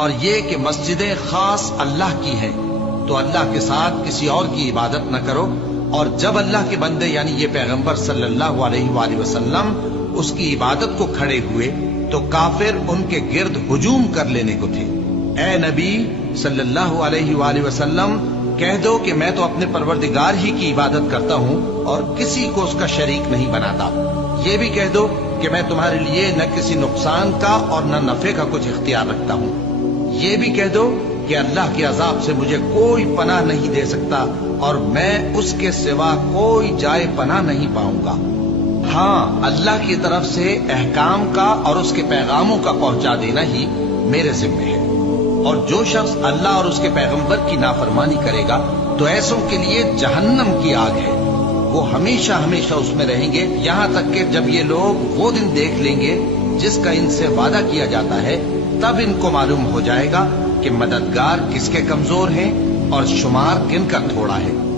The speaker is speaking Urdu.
اور یہ کہ مسجدیں خاص اللہ کی ہیں، تو اللہ کے ساتھ کسی اور کی عبادت نہ کرو۔ اور جب اللہ کے بندے یعنی یہ پیغمبر صلی اللہ علیہ وآلہ وسلم اس کی عبادت کو کھڑے ہوئے تو کافر ان کے گرد ہجوم کر لینے کو تھے۔ اے نبی صلی اللہ علیہ وآلہ وسلم، کہہ دو کہ میں تو اپنے پروردگار ہی کی عبادت کرتا ہوں اور کسی کو اس کا شریک نہیں بناتا۔ یہ بھی کہہ دو کہ میں تمہارے لیے نہ کسی نقصان کا اور نہ نفع کا کچھ اختیار رکھتا ہوں۔ یہ بھی کہہ دو کہ اللہ کے عذاب سے مجھے کوئی پناہ نہیں دے سکتا اور میں اس کے سوا کوئی جائے پناہ نہیں پاؤں گا۔ ہاں، اللہ کی طرف سے احکام کا اور اس کے پیغاموں کا پہنچا دینا ہی میرے ذمہ ہے۔ اور جو شخص اللہ اور اس کے پیغمبر کی نافرمانی کرے گا تو ایسوں کے لیے جہنم کی آگ ہے، وہ ہمیشہ ہمیشہ اس میں رہیں گے، یہاں تک کہ جب یہ لوگ وہ دن دیکھ لیں گے جس کا ان سے وعدہ کیا جاتا ہے، تب ان کو معلوم ہو جائے گا کہ مددگار کس کے کمزور ہیں اور شمار کن کا تھوڑا ہے۔